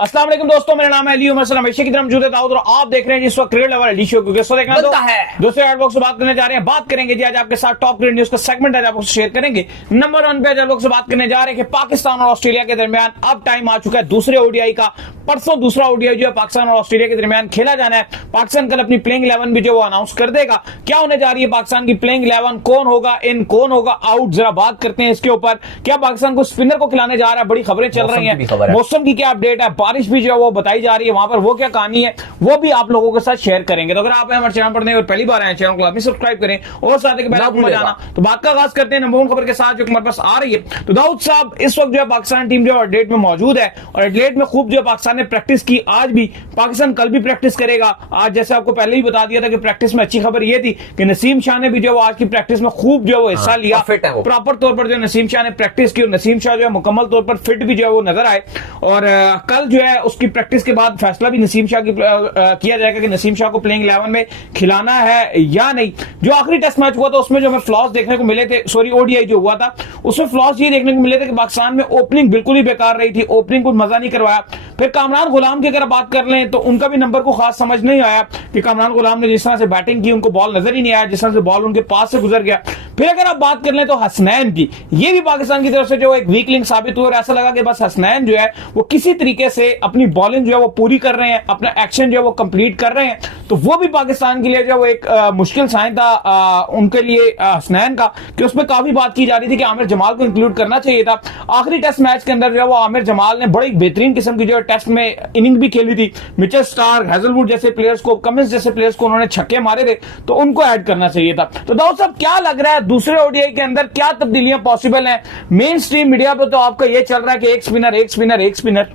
अस्सलाम वालेकुम दोस्तों, मेरा नाम है अली उमर सलाम हमेशा की तरह मौजूद है दाऊद और आप देख रहे हैं जिस वक्त क्रिकेट लेवल एडी शो क्योंकि देखना तो दूसरे आउट बॉक्स से बात करने जा रहे हैं। बात करेंगे जी आज आपके साथ टॉप क्रिकेट न्यूज का सेगमेंट आज आपको शेयर करेंगे। नंबर 1 पे आज लोग से बात करने जा रहे हैं कि पाकिस्तान और ऑस्ट्रेलिया के दरमियान अब टाइम आ चुका है दूसरे ओडीआई का। परसों दूसरा ओडीआई जो है पाकिस्तान और ऑस्ट्रेलिया के दरमियान खेला जाना है। पाकिस्तान कल अपनी प्लेइंग 11 भी जो वो अनाउंस कर देगा। क्या होने जा रही है पाकिस्तान की प्लेइंग 11, कौन होगा इन, कौन होगा आउट, जरा बात करते हैं इसके ऊपर। क्या पाकिस्तान को स्पिनर को खिलाने जा रहा है, बड़ी खबरें चल रही हैं। मौसम की क्या अपडेट है, बारिश भी जो है वो बताई जा रही है, वहां पर वो क्या कहानी है वो भी आप लोगों के साथ शेयर करेंगे। तो अगर आप हमारे चैनल पर नए और पहली बार आए चैनल को लाजमी सब्सक्राइब करें और साथ ही बजाना। तो बात का आगाज करते हैं नंबर 1 खबर के साथ जो हमारे पास आ रही है। तो दाऊद साहब इस वक्त जो है पाकिस्तान टीम जो है एडिलेड में मौजूद है और एडिलेड में खूब जो है पाकिस्तान ने प्रैक्टिस की। आज भी पाकिस्तान कल भी प्रैक्टिस करेगा। आज जैसे आपको पहले ही बता दिया था कि प्रैक्टिस में अच्छी खबर यह थी कि नसीम शाह ने भी जो आज की प्रैक्टिस में खूब जो है वो हिस्सा लिया। प्रॉपर तौर पर जो नसीम शाह ने प्रैक्टिस की और नसीम शाह जो है मुकम्मल तौर पर फिट भी जो है वो नजर आए। और कल जो है उसकी प्रैक्टिस के बाद फैसला भी नसीम शाह की किया जाएगा कि नसीम शाह को प्लेइंग 11 में खिलाना है या नहीं। जो आखिरी टेस्ट मैच हुआ था उसमें जो हमें फ्लॉस देखने को मिले थे, सॉरी ओडीआई जो हुआ था उसमें फ्लॉस ये देखने को मिले थे कि पाकिस्तान में ओपनिंग बिल्कुल ही बेकार रही थी, ओपनिंग को मजा नहीं करवाया। फिर कामरान गुलाम की अगर बात कर लें तो उनका भी नंबर को खास समझ नहीं आया कि कामरान गुलाम ने जिस तरह से बैटिंग की उनको बॉल नजर ही नहीं आया, जिस तरह से बॉल उनके पास से गुजर गया। फिर अगर आप बात कर लें तो हसनैन की, ये भी पाकिस्तान की तरफ से जो एक वीक लिंक साबित हुआ और ऐसा लगा कि बस हसनैन जो है वो किसी तरीके से अपनी बॉलिंग जो है वो पूरी कर रहे हैं, अपना एक्शन जो है वो कंप्लीट कर रहे हैं। तो वो भी पाकिस्तान के लिए जो एक मुश्किल साइन था उनके लिए हसनैन का, कि उसमें काफी बात की जा रही थी कि आमिर जमाल को इंक्लूड करना चाहिए था। आखिरी टेस्ट मैच के अंदर जो है वो आमिर जमाल ने बड़ी बेहतरीन किस्म की जो है टेस्ट में इनिंग भी खेली थी। मिचेल स्टार्क, हेजलवुड जैसे प्लेयर्स को, कमिंस जैसे प्लेयर्स को उन्होंने छक्के मारे थे, तो उनको ऐड करना चाहिए था। तो दाऊद साहब क्या लग रहा है दूसरे ओडीआई के अंदर क्या तब्दीलियां पॉसिबल हैं? मेन स्ट्रीम मीडिया पे तो आपका ये चल रहा है कि एक स्पिनर एक स्पिनर एक स्पिनर।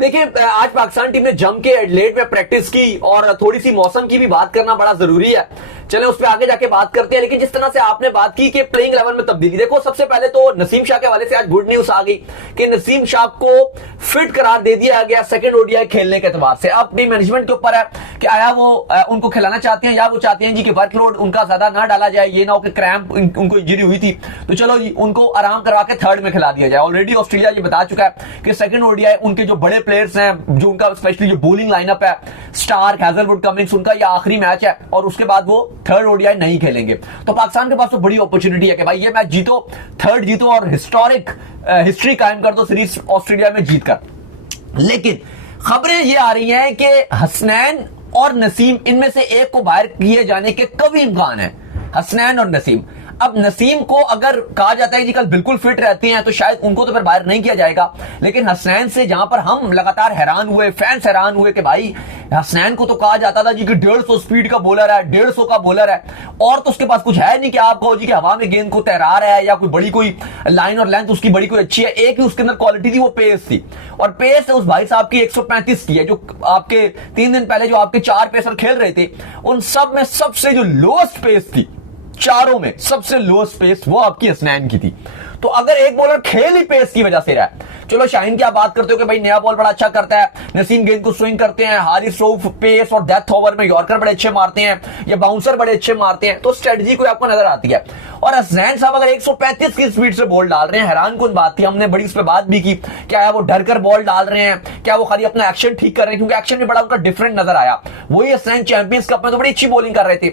देखिए आज पाकिस्तान टीम ने जम के एडिलेड में प्रैक्टिस की और थोड़ी सी मौसम की भी बात करना बड़ा जरूरी है। चले उस पर आगे जाके बात करते हैं। लेकिन जिस तरह से आपने बात की कि प्लेइंग 11 में तब्दीली, देखो सबसे पहले तो नसीम शाह के हवाले से आज गुड न्यूज आ गई कि नसीम शाह को फिट करार दे दिया गया सेकंड ओडीआई खेलने के एतबार से। अब टीम मैनेजमेंट के ऊपर है कि आया वो उनको खिलाना चाहते हैं या वो चाहते हैं जी कि वर्कलोड उनका ज्यादा ना डाला जाए, ये ना हो कि क्रैम्प उनको इंजरी हुई थी तो चलो जी उनको आराम करवा के थर्ड में खिला दिया जाए। ऑलरेडी ऑस्ट्रेलिया ये बता चुका है कि सेकंड ओडीआई उनके जो बड़े प्लेयर्स हैं, जो उनका स्पेशली जो बॉलिंग लाइनअप है, स्टार्क, हेजलवुड, कमिंस, उनका ये आखिरी मैच है और उसके बाद वो थर्ड ओडीआई नहीं खेलेंगे। तो पाकिस्तान के पास तो बड़ी अपॉर्चुनिटी है कि भाई ये मैच जीतो, थर्ड जीतो और हिस्टोरिक हिस्ट्री कायम कर दो सीरीज ऑस्ट्रेलिया में जीतकर। लेकिन खबरें ये आ रही हैं कि हसनैन और नसीम इनमें से एक को बाहर किए जाने के कभी इम्कान है, हसनैन और नसीम। अब नसीम को अगर कहा जाता है कि कल बिल्कुल फिट रहते हैं तो शायद उनको तो फिर बाहर नहीं किया जाएगा। लेकिन हसनैन से जहां पर हम लगातार हैरान हुए, फैंस हैरान हुए कि भाई हसनैन को तो कहा जाता था जी कि 150 स्पीड का बॉलर है, 150 का बॉलर है और तो उसके पास कुछ है नहीं कि आप कहो जी कि हवा में गेंद को तैरा रहा है या कोई बड़ी कोई लाइन और लेंथ उसकी बड़ी कोई अच्छी है। एक ही उसके अंदर क्वालिटी थी, वो पेस थी और पेस उस भाई साहब की 135 की है। जो आपके 3 दिन पहले जो आपके 4 पेसर खेल रहे थे उन सब में सबसे जो लोएस्ट पेस थी, चारों में सबसे लोएस्ट पेस वो आपकी हसनैन की थी। तो अगर एक बॉलर खेल ही पेस की वजह से रहा है, चलो शाहीन की आप बात करते हो कि भाई नया बॉल बड़ा अच्छा करता है, नसीम गेंद को स्विंग करते हैं, हारिस रऊफ पेस और डेथ ओवर में यॉर्कर बड़े अच्छे मारते हैं या बाउंसर बड़े अच्छे मारते हैं, तो स्ट्रेटजी कोई आपको नजर आती है। और हसनैन साहब अगर 135 की स्पीड से बॉल डाल रहे हैं, हैरान कुन बात थी, हमने बड़ी इस पे बात भी की, क्या वो डर कर बॉल डाल रहे हैं, क्या वो खाली अपना एक्शन ठीक कर रहे हैं, क्योंकि एक्शन भी बड़ा उनका डिफरेंट नजर आया। वही हसनैन चैंपियंस कप में तो बड़ी अच्छी बॉलिंग कर रहे थे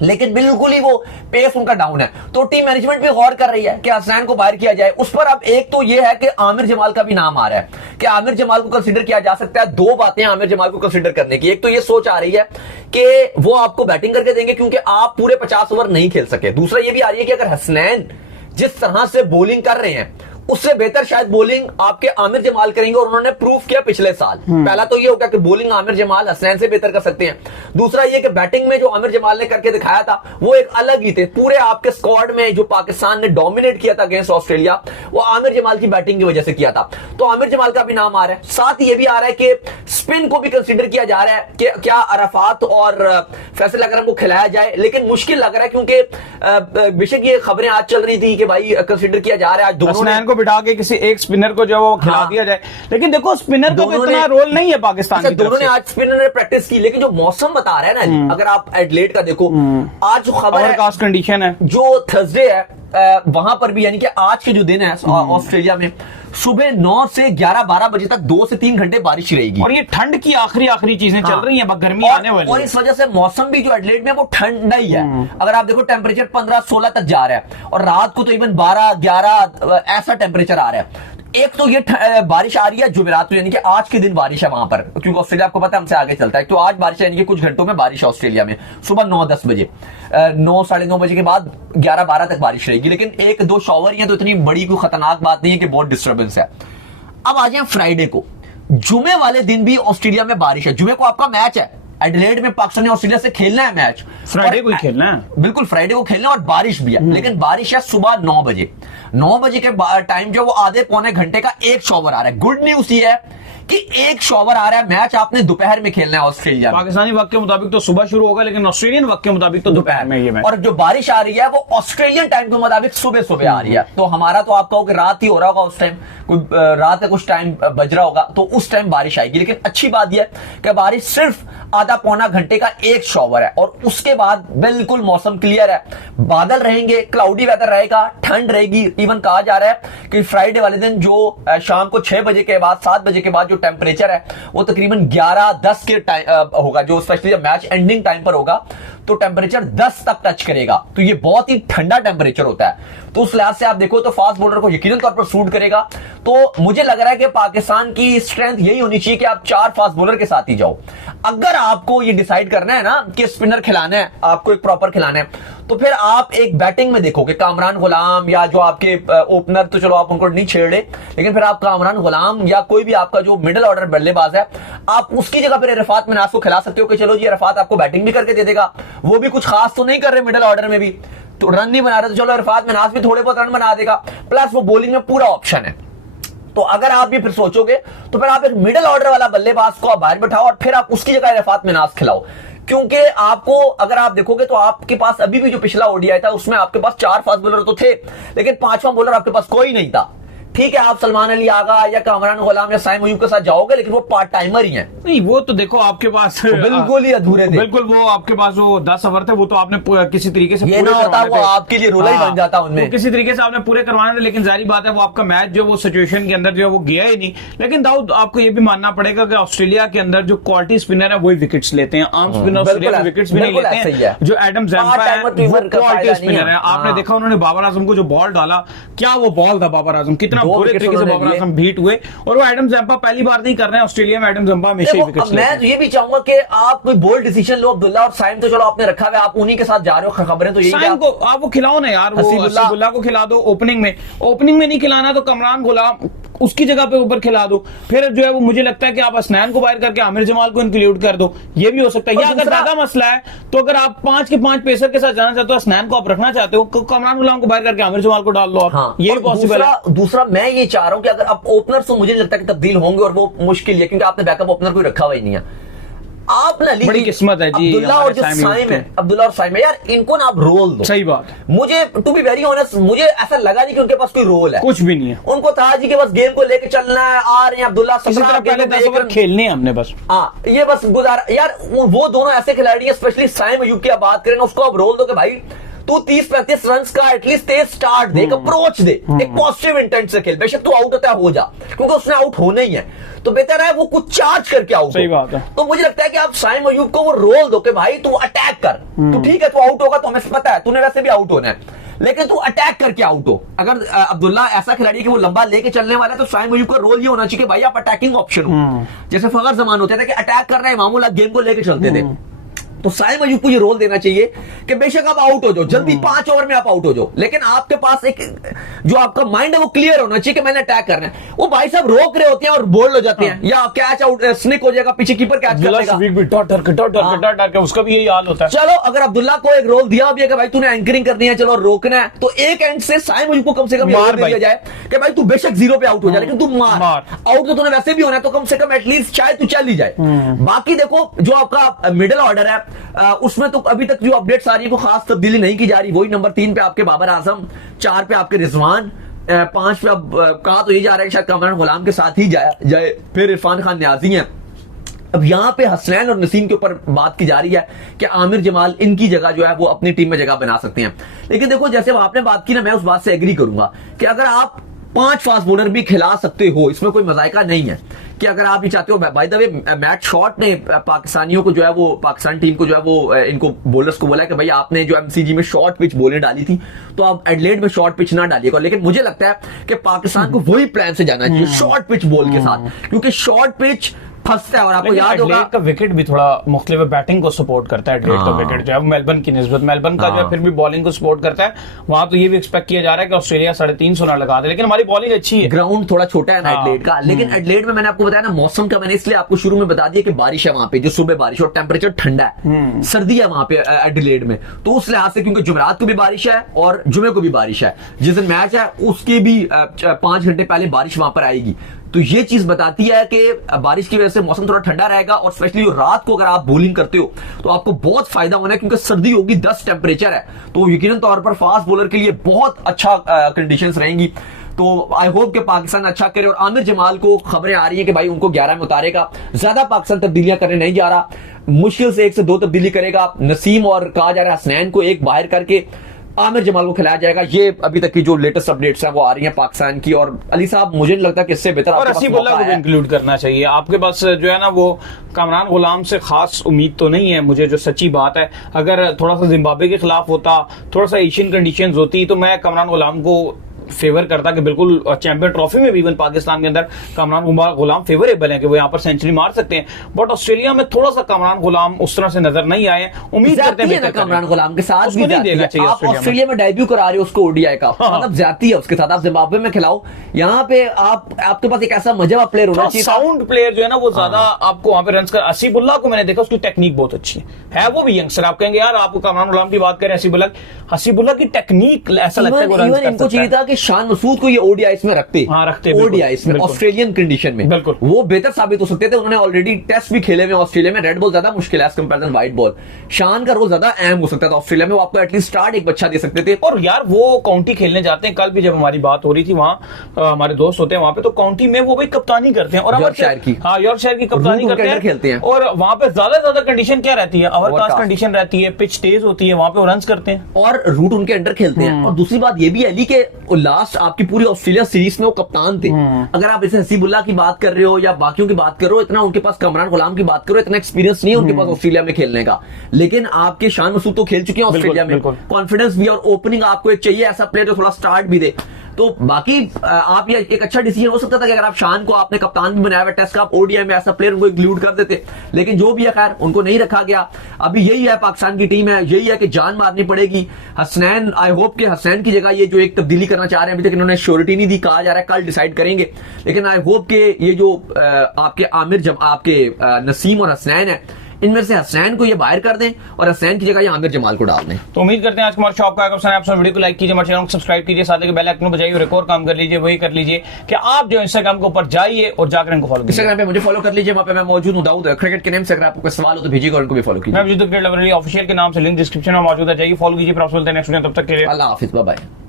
लेकिन बिल्कुल ही वो पेस उनका डाउन है। तो टीम मैनेजमेंट भी गौर कर रही है कि हसनैन को बाहर किया जाए। उस पर अब एक तो ये है कि आमिर जमाल का भी नाम आ रहा है कि आमिर जमाल को कंसीडर किया जा सकता है। दो बातें आमिर जमाल को कंसीडर करने की, एक तो ये सोच आ रही है कि वो आपको बैटिंग करके देंगे क्योंकि आप पूरे 50 ओवर नहीं खेल सके। दूसरा ये भी आ रही है कि अगर हसनैन जिस तरह से बॉलिंग कर रहे हैं उससे बेहतर शायद बॉलिंग आपके आमिर जमाल करेंगे और उन्होंने प्रूव किया पिछले साल। पहला तो ये होगा कि बॉलिंग आमिर जमाल हसनैन से बेहतर कर सकते हैं। दूसरा ये कि बैटिंग में जो आमिर जमाल ने करके दिखाया था वो एक अलग ही थे। पूरे आपके स्क्वाड में जो पाकिस्तान ने डोमिनेट किया था अगेंस्ट ऑस्ट्रेलिया वो आमिर जमाल की बैटिंग की वजह से किया था। तो आमिर जमाल का भी नाम आ रहा है। साथ ही ये भी आ रहा है कि स्पिन को भी कंसीडर किया जा रहा है कि क्या अरफात और फैसल अकरम को खिलाया जाए, लेकिन मुश्किल लग रहा है क्योंकि बेशक ये खबरें आज चल रही थी कि भाई कंसीडर किया जा रहा है आज दोनों को बिठा के किसी एक स्पिनर को जो वो खिला दिया जाए। लेकिन देखो स्पिनर का तो इतना रोल नहीं है पाकिस्तान की तरफ से। दोनों ने आज स्पिनर ने प्रैक्टिस की, लेकिन जो मौसम बता रहा है ना, अगर आप एडिलेड का देखो आज जो खबर है कंडीशन है जो थर्सडे है वहां पर भी, यानी कि आज के जो दिन है ऑस्ट्रेलिया में, सुबह 9 से 11-12 बजे तक 2 से 3 घंटे बारिश रहेगी। और ये ठंड की आखिरी चीजें चल रही हैं, गर्मी आने वाली और है। इस वजह से मौसम भी जो एडिलेड में वो ठंडा ही है। अगर आप देखो टेम्परेचर 15-16 तक जा रहा है और रात को तो इवन 12-11 ऐसा टेम्परेचर आ रहा है। एक तो ये बारिश आ रही है जुमेरात को, यानी कि आज के दिन बारिश है वहां पर, क्योंकि ऑस्ट्रेलिया आपको पता है हमसे आगे चलता है। तो आज बारिश है, यानी कि कुछ घंटों में बारिश है ऑस्ट्रेलिया में। सुबह 9-10 बजे 9-9:30 बजे के बाद 11-12 तक बारिश रहेगी। लेकिन 1-2 शॉवर ही तो इतनी बड़ी कोई खतरनाक बात नहीं है कि बहुत डिस्टर्बेंस है। अब आ जाए फ्राइडे को, जुमे वाले दिन भी ऑस्ट्रेलिया में बारिश है। जुमे को आपका मैच है, एडिलेड में पाकिस्तान ने ऑस्ट्रेलिया से खेलना है मैच, फ्राइडे को ही खेलना है। बिल्कुल फ्राइडे को खेलना है और बारिश भी है। लेकिन बारिश है सुबह 9 बजे। 9 बजे के टाइम जो वो आधे पौने घंटे का एक शॉवर आ रहा है। गुड न्यूज ये है कि एक शॉवर आ रहा है, मैच आपने दोपहर में खेलना है ऑस्ट्रेलिया में। पाकिस्तानी वक्त के मुताबिक तो सुबह शुरू होगा, लेकिन ऑस्ट्रेलियन वक्त के मुताबिक तो दोपहर में ये मैच। और जो बारिश आ रही है वो ऑस्ट्रेलियन टाइम के मुताबिक सुबह सुबह आ रही है। तो हमारा तो आप कहो कि रात ही हो रहा होगा उस टाइम, रात का कुछ टाइम बज रहा होगा, तो उस टाइम बारिश आएगी। लेकिन अच्छी बात यह है कि बारिश सिर्फ आधा पौना घंटे का एक शॉवर है और उसके बाद बिल्कुल मौसम क्लियर है। बादल रहेंगे, क्लाउडी वेदर रहेगा, ठंड रहेगी। इवन कहा जा रहा है कि फ्राइडे वाले दिन जो शाम को 6 बजे के बाद 7 बजे के बाद जो टेम्परेचर है वो तकरीबन 11-10 के टाइम होगा, जो स्पेशली जब मैच एंडिंग टाइम पर होगा तो टेम्परेचर 10 तक टच करेगा। तो ये बहुत ही ठंडा टेम्परेचर होता है। तो उस लिहाज से आप देखो तो फास्ट बॉलर को यकीनन तौर पर सूट करेगा। तो मुझे लग रहा है कि पाकिस्तान की स्ट्रेंथ यही होनी चाहिए कि आप 4 फास्ट बॉलर के साथ ही जाओ। अगर आपको ये डिसाइड करना है ना कि स्पिनर खिलाना है, आपको एक प्रॉपर खिलाना है, तो फिर आप एक बैटिंग में देखोगे कामरान गुलाम या जो आपके ओपनर, तो चलो आप उनको नहीं छेड़ ले, लेकिन फिर आप कामरान गुलाम या कोई भी आपका जो मिडिल ऑर्डर बल्लेबाज है, आप उसकी जगह पर इरफात मिनाज को खिला सकते हो कि चलो जी इरफात आपको बैटिंग भी करके दे देगा। वो भी कुछ खास तो नहीं कर रहे मिडिल ऑर्डर में भी, तो रन नहीं बना रहे, तो चलो इरफात मिनाज भी थोड़े बहुत रन बना देगा, प्लस वो बॉलिंग में पूरा ऑप्शन है। तो अगर आप ये फिर सोचोगे तो फिर आप एक मिडिल ऑर्डर वाला बल्लेबाज को आप बाहर बैठाओ और फिर आप उसकी जगह इरफात मिनाज खिलाओ। क्योंकि आपको अगर आप देखोगे तो आपके पास अभी भी जो पिछला ओडीआई था उसमें आपके पास 4 फास्ट बॉलर तो थे, लेकिन 5वां बॉलर आपके पास कोई नहीं था। ठीक है, आप सलमान अली आगा या कामरान गुलाम या साइम अयूब के साथ जाओगे, लेकिन वो पार्ट टाइमर ही हैं। नहीं, वो तो देखो आपके पास बिल्कुल ही अधूरे थे। बिल्कुल, वो आपके पास वो 10 ओवर थे, वो तो आपने किसी तरीके से ये ना होता वो आपके लिए रोला ही बन जाता उनमें, किसी तरीके से आपने पूरे करवाने थे। लेकिन जारी बात है वो आपका मैच जो वो सिचुएशन के अंदर जो है वो गया ही नहीं। लेकिन दाऊद आपको ये भी मानना पड़ेगा कि ऑस्ट्रेलिया के अंदर जो क्वालिटी स्पिनर है वही विकेट्स लेते हैं। आम स्पिनर ऑस्ट्रेलिया में विकेट्स भी नहीं लेते हैं। जो एडम जैम्पा है वो क्वालिटी स्पिनर है। आपने देखा उन्होंने बाबर आजम को जो बॉल डाला, क्या वो बॉल था बाबर आजम, कितना बुरे तरीके से हम बीट हुए। और वो एडम जंपा पहली बार नहीं कर रहे हैं ऑस्ट्रेलिया में, एडम जंपा हमेशा ही विकेट्स लेते हैं। मैं तो ये भी चाहूंगा कि आप कोई बोल्ड डिसीजन लो। अब्दुल्ला और साइम तो चलो आपने रखा है, आप उन्हीं के साथ जा रहे हो, खबरें तो यही साइम को आप वो खिलाओ ना यार, वो हसीबुल्लाह को खिला दो ओपनिंग में नहीं खिलाना तो कमरान गुलाम उसकी जगह पे ऊपर खिला दो। फिर जो है वो मुझे लगता है कि आप असनैन को बाहर करके आमिर जमाल को इंक्लूड कर दो, ये भी हो सकता है। या अगर ज्यादा मसला है तो अगर आप 5 के 5 पेसर के साथ जाना चाहते हो, असनैन को आप रखना चाहते हो, कमरान गुलाम को बाहर करके आमिर जमाल को डाल लो आप। हाँ, ये भी पॉसिबल है। दूसरा मैं ये चाह रहा हूं कि अगर आप ओपनर तो मुझे नहीं लगता कि तब्दील होंगे और वो मुश्किल है, क्योंकि आपने बैकअप ओपनर कोई रखा हुआ ही नहीं है। आप ना बड़ी किस्मत है जी। अब्दुल्ला और जो साइम है, अब्दुल्ला और साइम है यार, इनको ना आप रोल दो। सही बात। मुझे टू बी वेरी ऑनेस्ट मुझे ऐसा लगा नहीं कि उनके पास कोई रोल है, कुछ भी नहीं है। उनको था जी के बस गेम को लेके चलना है, आ रहे हैं अब्दुल्ला पहले 10 ओवर खेलने हैं हमने बस। हाँ, ये बस गुजारा यार। वो दोनों ऐसे खिलाड़ी है, स्पेशली साइम अयूब की आप बात करें, उसको आप रोल दो कि भाई तू 30-35 रन का एटलीस्ट तेज स्टार्ट दे, अप्रोच दे, एक पॉजिटिव इंटेंट से खेल। बेशक तू आउट होता है हो जा, क्योंकि उसने आउट होना ही है, तो बेहतर है वो कुछ चार्ज करके आउट। सही बात है। तो मुझे लगता है कि आप साइम अयूब को वो रोल दो कि भाई तू अटैक कर, तू ठीक है तू आउट होगा तो हमें पता है तूने वैसे भी आउट होना है, लेकिन तू अटैक करके आउट हो। अगर अब्दुल्ला ऐसा खिलाड़ी कि वो लंबा लेके चलने वाला है तो साइम अयूब का रोल ये होना चाहिए कि भाई आप अटैकिंग ऑप्शन हो। जैसे फखर जमान होते थे कि अटैक कर रहे हैं, मामूला गेम को लेके चलते थे, तो साइम अयूब को ये रोल देना चाहिए कि बेशक आप आउट हो जाओ जल्दी, 5 ओवर में आप आउट हो जाओ, लेकिन आपके पास एक जो आपका माइंड है वो क्लियर होना चाहिए कि मैंने अटैक करना है। वो भाई साहब रोक रहे होते हैं और बोल्ड हो जाते हैं, या कैच आउट स्निक हो जाएगा, पीछे कीपर कैच कर लेगा, उसका भी यही हाल होता है। चलो अगर अब्दुल्ला को एक रोल दिया भी है कि भाई तूने एंकरिंग करनी है, चलो रोकना है, तो एक एंड से साइम अयूब को कम से कम रोल दिया जाए कि भाई तू बेशक 0 पे आउट हो जाए, लेकिन तू मार। आउट तो तूने वैसे भी होना है, तो कम से कम एटलीस्ट चाहे तू चल ही जाए। बाकी देखो जो आपका मिडिल ऑर्डर है उसमें तो अभी तक जो अपडेट्स आ रही है वो खास तब्दीली नहीं की जा रही। वही नंबर 3 पे आपके बाबर आजम, 4 पे आपके रिजवान, 5 पे अब कहा तो ये जा रहा है शायद कामरान गुलाम के साथ ही जाए, फिर इरफान खान न्याजी हैं। अब यहां पे हसनैन और नसीम के ऊपर बात की जा रही है कि आमिर जमाल इनकी जगह जो है वो अपनी टीम में जगह बना सकते हैं। लेकिन देखो जैसे आपने बात की ना, मैं उस बात से एग्री करूंगा कि अगर आप 5 फास्ट बॉलर भी खिला सकते हो, इसमें कोई मजायका नहीं है कि अगर आप ये चाहते हो। By the way Matt Short ने पाकिस्तानियों को जो है वो, पाकिस्तान टीम को जो है वो, इनको बॉलर्स को बोला कि भाई आपने जो एमसीजी में शॉर्ट पिच बॉलें डाली थी तो आप एडलेड में शॉर्ट पिच ना डालिएगा। लेकिन मुझे लगता है कि पाकिस्तान को वही प्लान से जाना चाहिए, शॉर्ट पिच बॉल के साथ, क्योंकि शॉर्ट पिच फंसता है। और आपको याद होगा एडलेड का विकेट भी थोड़ा मुख्तलिफ बैटिंग को सपोर्ट करता है। एडलेड का विकेट जो है मेलबर्न की निस्बत, मेलबर्न का जो है फिर भी बॉलिंग को सपोर्ट करता है। वहां तो ये भी एक्सपेक्ट किया जा रहा है कि ऑस्ट्रेलिया 350 ना लगा दे, लेकिन हमारी बॉलिंग अच्छी है। ग्राउंड थोड़ा छोटा है ना एडलेड का, लेकिन एडलेड में मैंने आपको बताया ना मौसम का, मैंने इसलिए आपको शुरू में बता दिया कि बारिश है वहां पे, जो सुबह बारिश और टेम्परेचर ठंडा है, सर्दी है वहां पे एडलेड में। तो उस लिहाज से क्योंकि जुमेरात को भी बारिश है और जुमे को भी बारिश है, जिस दिन मैच है उसके भी 5 घंटे पहले बारिश वहां पर आएगी। तो ये चीज बताती है कि बारिश की वजह से मौसम थोड़ा ठंडा रहेगा, और स्पेशली रात को अगर आप बॉलिंग करते हो तो आपको बहुत फायदा होना है, क्योंकि सर्दी होगी, 10 टेम्परेचर है, तो यकीनन तौर पर फास्ट बॉलर के लिए बहुत अच्छा कंडीशंस रहेंगी। तो आई होप कि पाकिस्तान अच्छा करे। और आमिर जमाल को खबरें आ रही है कि भाई उनको 11 में उतारेगा, ज्यादा पाकिस्तान तब्दीलियां करने नहीं जा रहा, मुश्किल से 1 से 2 तब्दीली करेगा। नसीम और कहा जा रहा है हसनैन को एक बाहर करके आमिर जमाल को खिलाया जाएगा। ये अभी तक की जो लेटेस्ट अपडेट्स हैं वो आ रही हैं पाकिस्तान की। और अली साहब मुझे नहीं लगता कि इससे बेहतर और हसीबुल्लाह को भी इंक्लूड करना चाहिए। आपके पास जो है ना वो कामरान गुलाम से खास उम्मीद तो नहीं है मुझे, जो सच्ची बात है। अगर थोड़ा सा जिम्बाब्वे के खिलाफ होता, थोड़ा सा एशियन कंडीशंस होती, तो मैं कामरान गुलाम को फेवर करता कि बिल्कुल चैंपियन ट्रॉफी में भी इवन पाकिस्तान के अंदर कामरान गुलाम फेवरेबल है कि वो यहाँ पर सेंचुरी मार सकते हैं। बट ऑस्ट्रेलिया में थोड़ा सा कामरान गुलाम उस तरह से नजर नहीं आए। उम्मीद करते हैं कामरान गुलाम के साथ भी नहीं देना चाहिए। आप ऑस्ट्रेलिया में डेब्यू करा रहे हो उसको ओडीआई का, मतलब ज्यादती है उसके साथ। आप जिम्बाब्वे में खिलाओ, यहाँ पे आपके पास एक ऐसा मजबूत प्लेयर होना चाहिए, साउंड प्लेयर जो है ना वो ज्यादा आपको वहां पे रन कर। हसीबुल्लाह को मैंने देखा, उसकी टेक्निक बहुत अच्छी है, वो भी यंगस्टर। आप कहेंगे यार आपको कामरान गुलाम की बात करें, हसीबुल्लाह की टेक्निक ऐसा लगता है वो रन कर सकता है। इनको चाहिए था कि शान मसूद को ओडीआईस में रखते ओडीआईस में ऑस्ट्रेलियन कंडीशन में, बिल्कुल वो बेहतर साबित हो सकते थे। उन्होंने ऑलरेडी टेस्ट भी खेले हुए ऑस्ट्रेलिया में, रेड बॉल ज्यादा मुश्किल है एज कंपैरिजन व्हाइट बॉल। शान का रोल ज्यादा अहम हो सकता था ऑस्ट्रेलिया में, वो आपको एटलीस्ट स्टार्ट एक बच्चा दे सकते थे। और यार वो काउंटी खेलने जाते हैं, कल भी जब हमारी बात हो रही थी वहां हमारे दोस्त होते हैं वहां पे, तो काउंटी में वो भाई कप्तानी करते हैं और यॉर्कशायर की, हाँ यॉर्कशायर की कप्तानी करते हैं। और वहां पे ज्यादा कंडीशन क्या रहती है, ओवरकास्ट कंडीशन रहती है, पिच तेज होती है, वहां पे वो रन करते हैं और रूट उनके अंडर खेलते हैं। और दूसरी बात ये भी अली के लास्ट आपकी पूरी ऑस्ट्रेलिया सीरीज में कप्तान थे। अगर आप इसे हसीबुल्लाह की बात कर रहे हो या बाकियों की बात कर रहे हो, इतना उनके पास, कामरान गुलाम की बात करो, इतना एक्सपीरियंस नहीं है उनके पास ऑस्ट्रेलिया में खेलने का। लेकिन आपके शान मसूद तो खेल चुके हैं ऑस्ट्रेलिया में, कॉन्फिडेंस भी और ओपनिंग आपको एक चाहिए ऐसा प्लेयर जो थोड़ा स्टार्ट भी दे। तो बाकी आप ये एक अच्छा डिसीजन हो सकता था कि अगर आप शान को आपने कप्तान भी बनाया हुआ टेस्ट का, आप ओडीआई में ऐसा प्लेयर उनको इंक्लूड कर देते, लेकिन जो भी है खैर उनको नहीं रखा गया। अभी यही है पाकिस्तान की टीम है, यही है कि जान मारनी पड़ेगी। हसनैन, आई होप कि हसनैन की जगह ये जो एक तब्दीली करना चाह रहे हैं, अभी तक इन्होंने श्योरिटी नहीं दी, कहा जा रहा है कल डिसाइड करेंगे, लेकिन आई होप कि ये जो आपके आपके नसीम और हसनैन है, इनमें से हसनैन को ये बाहर कर दें और हसनैन की जगह ये आमिर जमाल को डाल दें। तो उम्मीद करते हैं आज हमारे शॉप का आप वीडियो को लाइक कीजिए, हमारे चैनल को सब्सक्राइब कीजिए, साथ ही बेल आइकन बजाइए और एक और काम कर लीजिए, वही कर लीजिए कि आप जो इंस्टाग्राम के ऊपर जाइए और जाकर इनको फॉलो कीजिए। इंस्टाग्राम पे मुझे फॉलो कर लीजिए, वहां पे मैं मौजूद हूं दाऊद क्रिकेट के नेम से। अगर आपको कोई सवाल हो तो भेजिएगा और इनको भी फॉलो कीजिए। मैं क्रिकेट लवर ऑफिशियल के नाम से लिंक डिस्क्रिप्शन में मौजूद है, जाइए फॉलो कीजिए। नेक्स्ट वीडियो, तब तक के लिए अल्लाह हाफिज, बाय बाय।